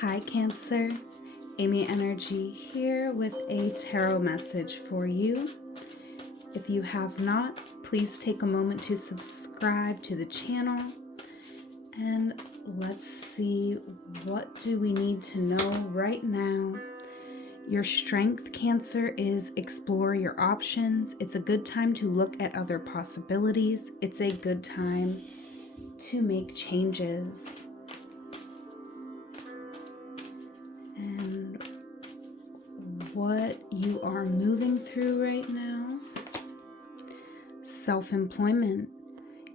Hi Cancer, Amy Energy here with a tarot message for you. If you have not, please take a moment to subscribe to the channel and let's see, what do we need to know right now? Your strength, Cancer, is explore your options. It's a good time to look at other possibilities. It's a good time to make changes. And what you are moving through right now. Self-employment.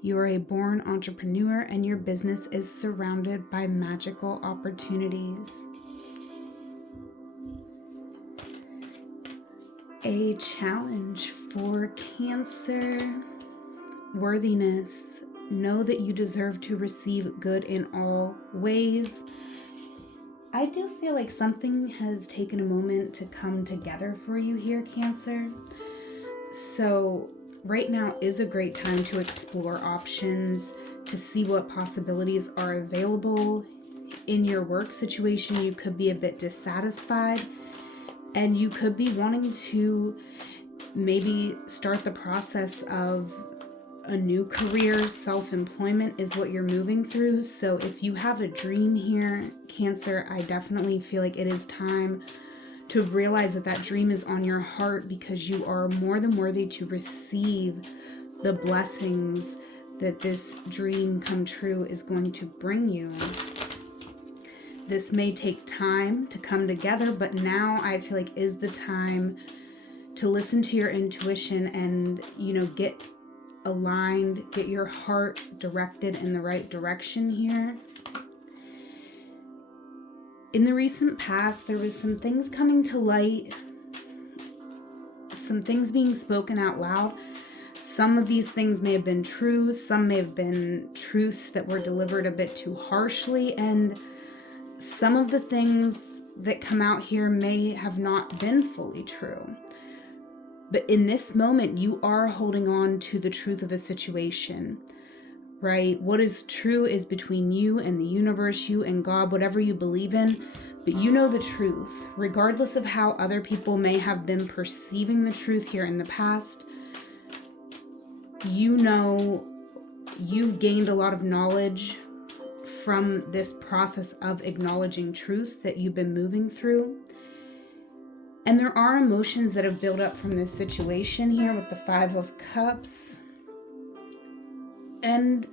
You are a born entrepreneur and your business is surrounded by magical opportunities. A challenge for Cancer. Worthiness. Know that you deserve to receive good in all ways. I do feel like something has taken a moment to come together for you here, Cancer. So right now is a great time to explore options, to see what possibilities are available. In your work situation, you could be a bit dissatisfied and you could be wanting to maybe start the process of a new career. Self-employment is what you're moving through. So if you have a dream here, Cancer, I definitely feel like it is time to realize that that dream is on your heart, because you are more than worthy to receive the blessings that this dream come true is going to bring you. This may take time to come together, but now I feel like is the time to listen to your intuition and, get aligned, get your heart directed in the right direction here. In the recent past, there was some things coming to light, some things being spoken out loud. Some of these things may have been true, some may have been truths that were delivered a bit too harshly, and some of the things that come out here may have not been fully true. But in this moment, you are holding on to the truth of a situation, right? What is true is between you and the universe, you and God, whatever you believe in, but you know the truth. Regardless of how other people may have been perceiving the truth here in the past, you know you've gained a lot of knowledge from this process of acknowledging truth that you've been moving through. And there are emotions that have built up from this situation here with the Five of Cups. And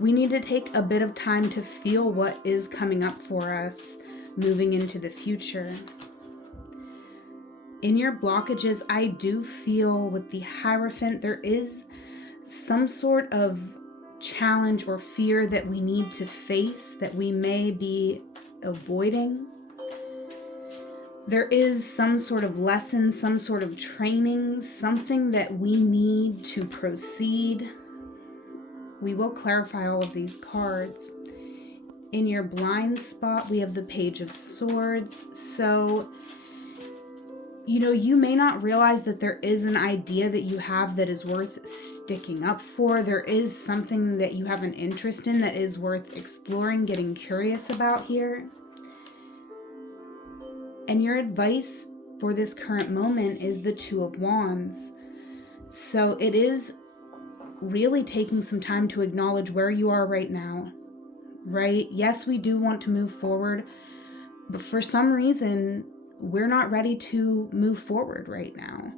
we need to take a bit of time to feel what is coming up for us moving into the future. In your blockages, I do feel with the Hierophant, there is some sort of challenge or fear that we need to face that we may be avoiding. There is some sort of lesson, some sort of training, something that we need to proceed. We will clarify all of these cards. In your blind spot, we have the Page of Swords. So, you may not realize that there is an idea that you have that is worth sticking up for. There is something that you have an interest in that is worth exploring, getting curious about here. And your advice for this current moment is the Two of Wands. So it is really taking some time to acknowledge where you are right now, right? Yes, we do want to move forward, but for some reason, we're not ready to move forward right now.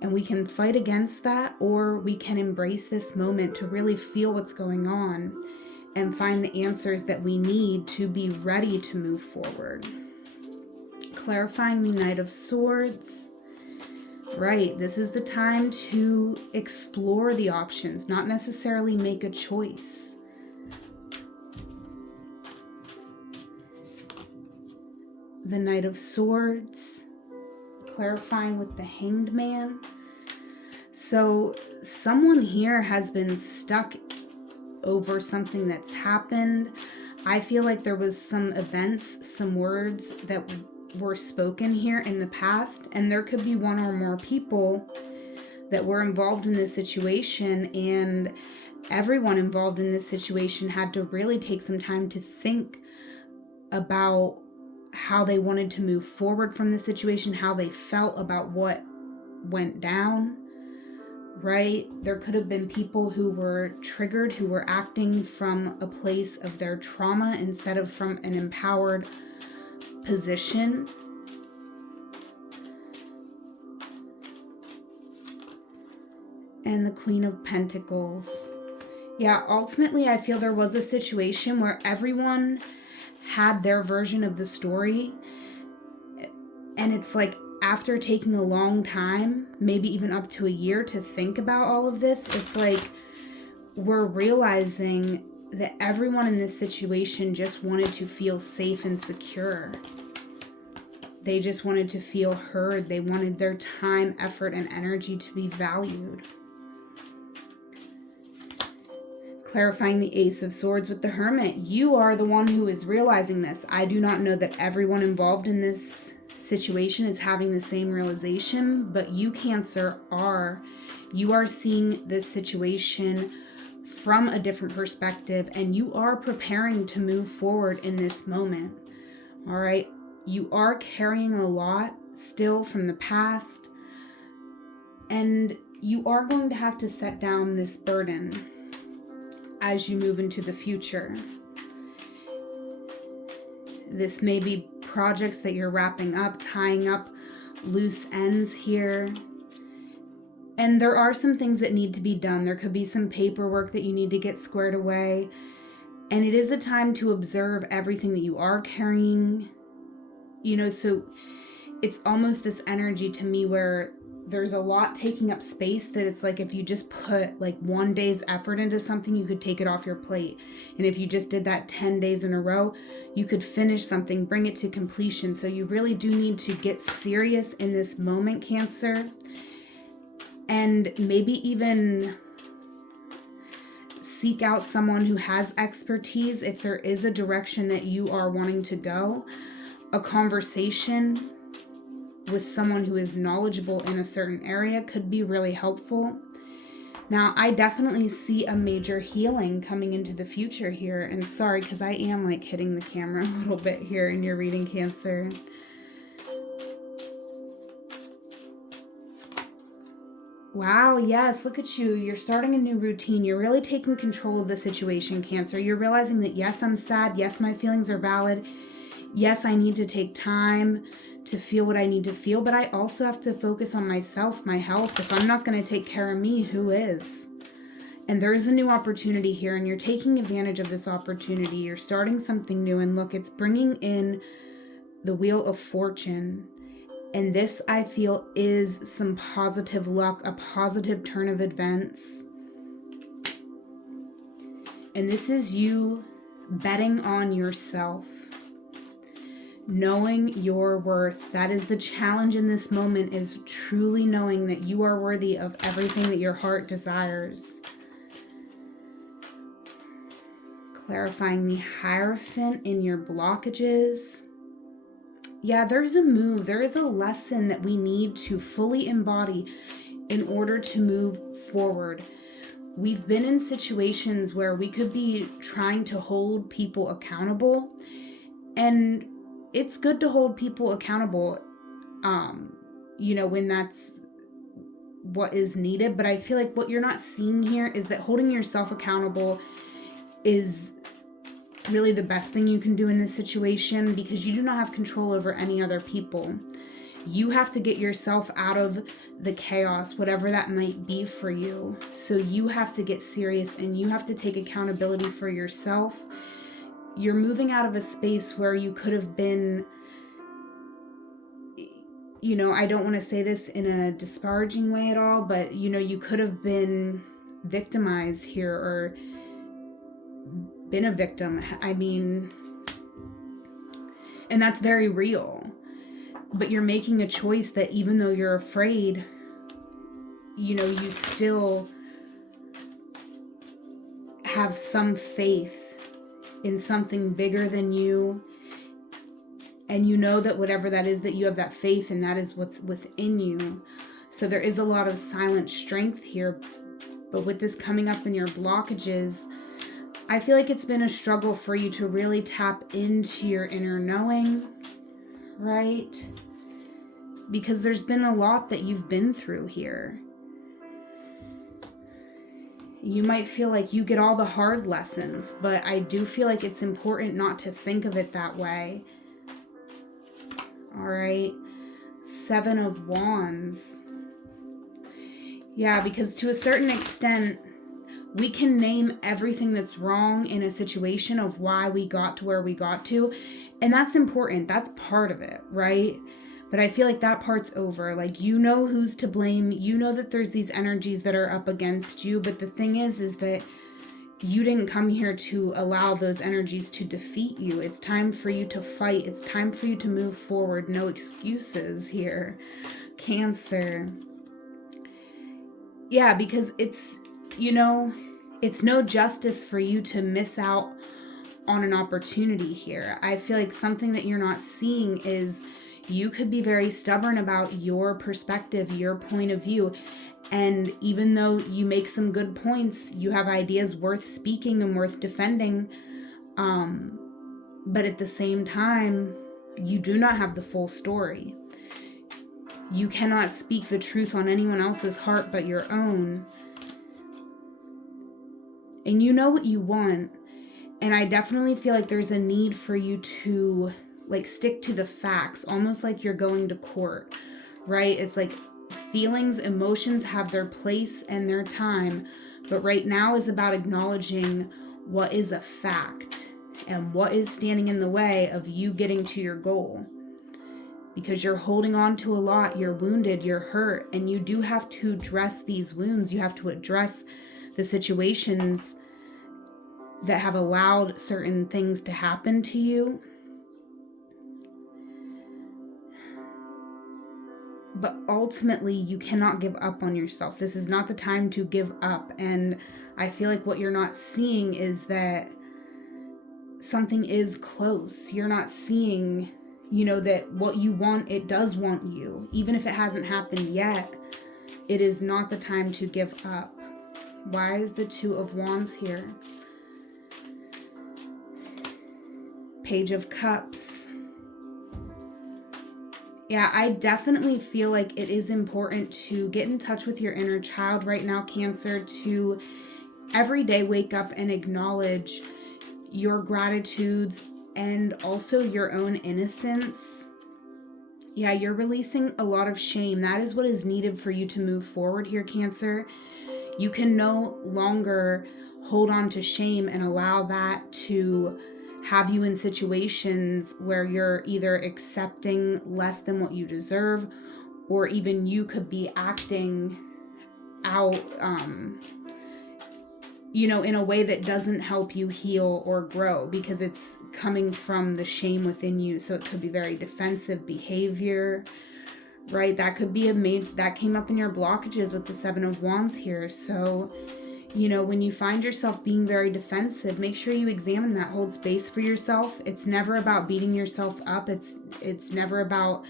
And we can fight against that, or we can embrace this moment to really feel what's going on and find the answers that we need to be ready to move forward. Clarifying the Knight of Swords. Right, this is the time to explore the options, not necessarily make a choice. The Knight of Swords, clarifying with the Hanged Man. So someone here has been stuck over something that's happened. I feel like there was some events, some words that were spoken here in the past, and there could be one or more people that were involved in this situation, and everyone involved in this situation had to really take some time to think about how they wanted to move forward from the situation, how they felt about what went down, right? There could have been people who were triggered, who were acting from a place of their trauma instead of from an empowered position. And the Queen of Pentacles. Yeah, ultimately, I feel there was a situation where everyone had their version of the story. And it's like, after taking a long time, maybe even up to a year to think about all of this, it's like we're realizing that everyone in this situation just wanted to feel safe and secure. They just wanted to feel heard. They wanted their time, effort, and energy to be valued. Clarifying the Ace of Swords with the Hermit. You are the one who is realizing this. I do not know that everyone involved in this situation is having the same realization, but you, Cancer, are. You are seeing this situation from a different perspective, and you are preparing to move forward in this moment. All right? You are carrying a lot still from the past, and you are going to have to set down this burden as you move into the future. This may be projects that you're wrapping up, tying up loose ends here. And there are some things that need to be done. There could be some paperwork that you need to get squared away. And it is a time to observe everything that you are carrying. You know, so it's almost this energy to me where there's a lot taking up space that it's like if you just put like one day's effort into something, you could take it off your plate. And if you just did that 10 days in a row, you could finish something, bring it to completion. So you really do need to get serious in this moment, Cancer. And maybe even seek out someone who has expertise if there is a direction that you are wanting to go. A conversation with someone who is knowledgeable in a certain area could be really helpful. Now, I definitely see a major healing coming into the future here. And sorry, because I am like hitting the camera a little bit here in your reading, Cancer. Wow, yes, look at you. You're starting a new routine. You're really taking control of the situation, Cancer. You're realizing that, yes, I'm sad. Yes, my feelings are valid. Yes, I need to take time to feel what I need to feel, but I also have to focus on myself, my health. If I'm not going to take care of me, who is? And there is a new opportunity here, and you're taking advantage of this opportunity. You're starting something new, and look, it's bringing in the Wheel of Fortune. And this, I feel, is some positive luck, a positive turn of events. And this is you betting on yourself. Knowing your worth. That is the challenge in this moment, is truly knowing that you are worthy of everything that your heart desires. Clarifying the Hierophant in your blockages. Yeah, there's a move. There is a lesson that we need to fully embody in order to move forward. We've been in situations where we could be trying to hold people accountable, and it's good to hold people accountable, when that's what is needed. But I feel like what you're not seeing here is that holding yourself accountable is really the best thing you can do in this situation, because you do not have control over any other people. You have to get yourself out of the chaos, whatever that might be for you. So you have to get serious, and you have to take accountability for yourself. You're moving out of a space where you could have been, I don't want to say this in a disparaging way at all, but, you could have been victimized here or been a victim. I mean, and that's very real. But you're making a choice that even though you're afraid, you still have some faith in something bigger than you, and you know that whatever that is, that you have that faith, and that is what's within you. So there is a lot of silent strength here, but with this coming up in your blockages, I feel like it's been a struggle for you to really tap into your inner knowing, right? Because there's been a lot that you've been through here. You might feel like you get all the hard lessons, but I do feel like it's important not to think of it that way. All right. 7 of Wands. Yeah, because to a certain extent, we can name everything that's wrong in a situation of why we got to where we got to. And that's important. That's part of it, right? But I feel like that part's over. Like, you know who's to blame. You know that there's these energies that are up against you. But the thing is that you didn't come here to allow those energies to defeat you. It's time for you to fight. It's time for you to move forward. No excuses here, Cancer. Yeah, because it's, you know, it's no justice for you to miss out on an opportunity here. I feel like something that you're not seeing is you could be very stubborn about your perspective, your point of view. And even though you make some good points, you have ideas worth speaking and worth defending. But at the same time, you do not have the full story. You cannot speak the truth on anyone else's heart but your own. And you know what you want. And I definitely feel like there's a need for you to like stick to the facts, almost like you're going to court, right? It's like feelings, emotions have their place and their time, but right now is about acknowledging what is a fact and what is standing in the way of you getting to your goal. Because you're holding on to a lot, you're wounded, you're hurt, and you do have to address these wounds. You have to address the situations that have allowed certain things to happen to you. But ultimately, you cannot give up on yourself. This is not the time to give up. And I feel like what you're not seeing is that something is close. You're not seeing, you know, that what you want, it does want you. Even if it hasn't happened yet, it is not the time to give up. Why is the 2 of Wands here? Page of Cups. Yeah, I definitely feel like it is important to get in touch with your inner child right now, Cancer, to every day wake up and acknowledge your gratitudes and also your own innocence. Yeah, you're releasing a lot of shame. That is what is needed for you to move forward here, Cancer. You can no longer hold on to shame and allow that to have you in situations where you're either accepting less than what you deserve, or even you could be acting out, you know, in a way that doesn't help you heal or grow because it's coming from the shame within you. So it could be very defensive behavior, right? That could be that came up in your blockages with the 7 of Wands here. So, you know, when you find yourself being very defensive, make sure you examine that. Hold space for yourself. It's never about beating yourself up. It's never about,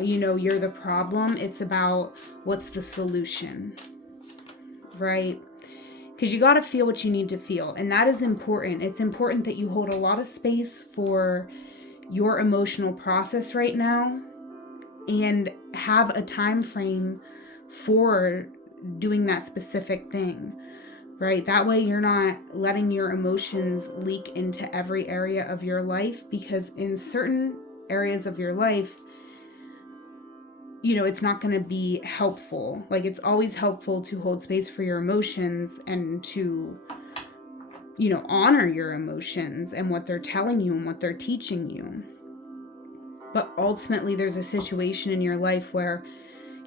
you know, you're the problem. It's about what's the solution, right? Because you got to feel what you need to feel. And that is important. It's important that you hold a lot of space for your emotional process right now and have a time frame for doing that specific thing, right? That way you're not letting your emotions leak into every area of your life, because in certain areas of your life, you know, it's not going to be helpful. Like, it's always helpful to hold space for your emotions and to, you know, honor your emotions and what they're telling you and what they're teaching you. But ultimately, there's a situation in your life where,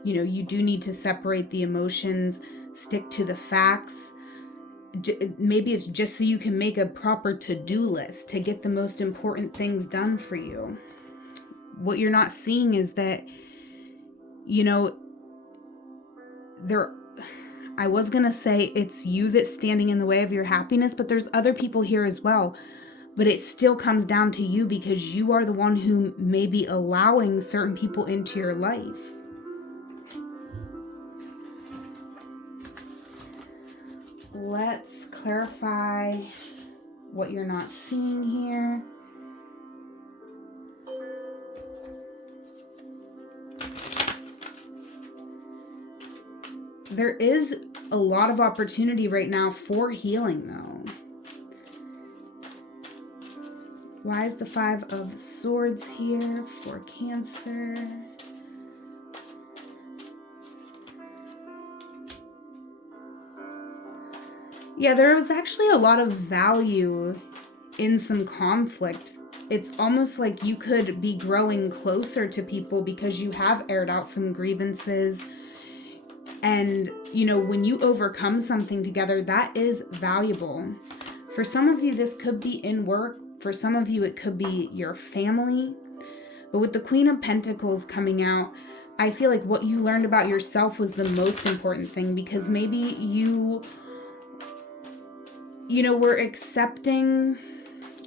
you know, you do need to separate the emotions, stick to the facts. Maybe it's just so you can make a proper to-do list to get the most important things done for you. What you're not seeing is that, you know, I was going to say it's you that's standing in the way of your happiness, but there's other people here as well. But it still comes down to you, because you are the one who may be allowing certain people into your life. Let's clarify what you're not seeing here. There is a lot of opportunity right now for healing, though. Why is the 5 of Swords here for Cancer? Yeah, there was actually a lot of value in some conflict. It's almost like you could be growing closer to people because you have aired out some grievances. And, you know, when you overcome something together, that is valuable. For some of you, this could be in work. For some of you, it could be your family. But with the Queen of Pentacles coming out, I feel like what you learned about yourself was the most important thing, because maybe you know, we're accepting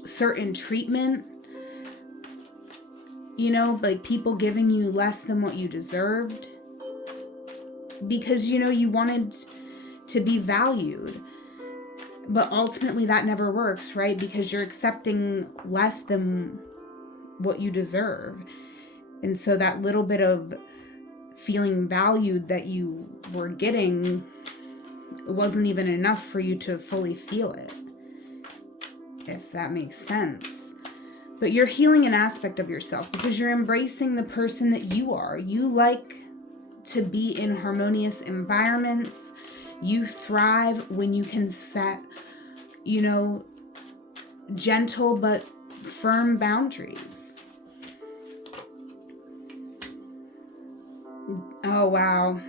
certain treatment, you know, like people giving you less than what you deserved because, you know, you wanted to be valued. But ultimately that never works, right? Because you're accepting less than what you deserve. And so that little bit of feeling valued that you were getting wasn't even enough for you to fully feel it, if that makes sense. But you're healing an aspect of yourself because you're embracing the person that you are. You like to be in harmonious environments. You thrive when you can set, you know, gentle but firm boundaries. Oh, wow.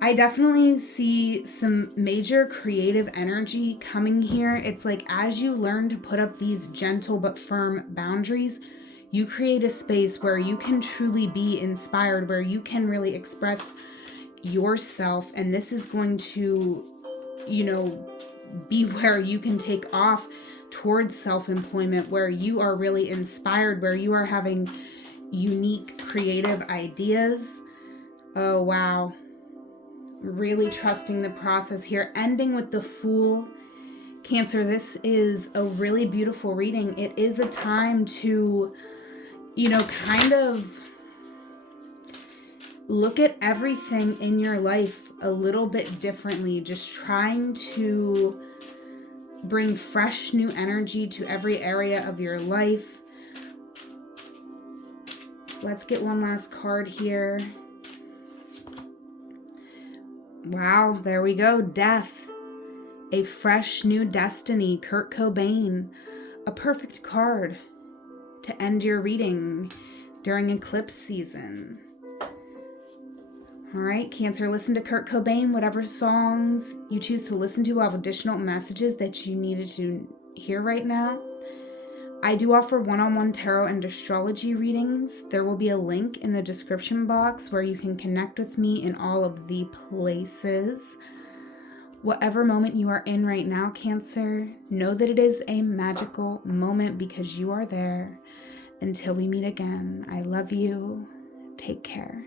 I definitely see some major creative energy coming here. It's like as you learn to put up these gentle but firm boundaries, you create a space where you can truly be inspired, where you can really express yourself. And this is going to, you know, be where you can take off towards self-employment, where you are really inspired, where you are having unique creative ideas. Oh, wow. Really trusting the process here. Ending with the Fool. Cancer, this is a really beautiful reading. It is a time to, you know, kind of look at everything in your life a little bit differently. Just trying to bring fresh new energy to every area of your life. Let's get one last card here. Wow, there we go. Death. A fresh new destiny. Kurt Cobain. A perfect card to end your reading during eclipse season. All right, Cancer, listen to Kurt Cobain. Whatever songs you choose to listen to will have additional messages that you needed to hear right now. I do offer one-on-one tarot and astrology readings. There will be a link in the description box where you can connect with me in all of the places. Whatever moment you are in right now, Cancer, know that it is a magical moment because you are there. Until we meet again, I love you. Take care.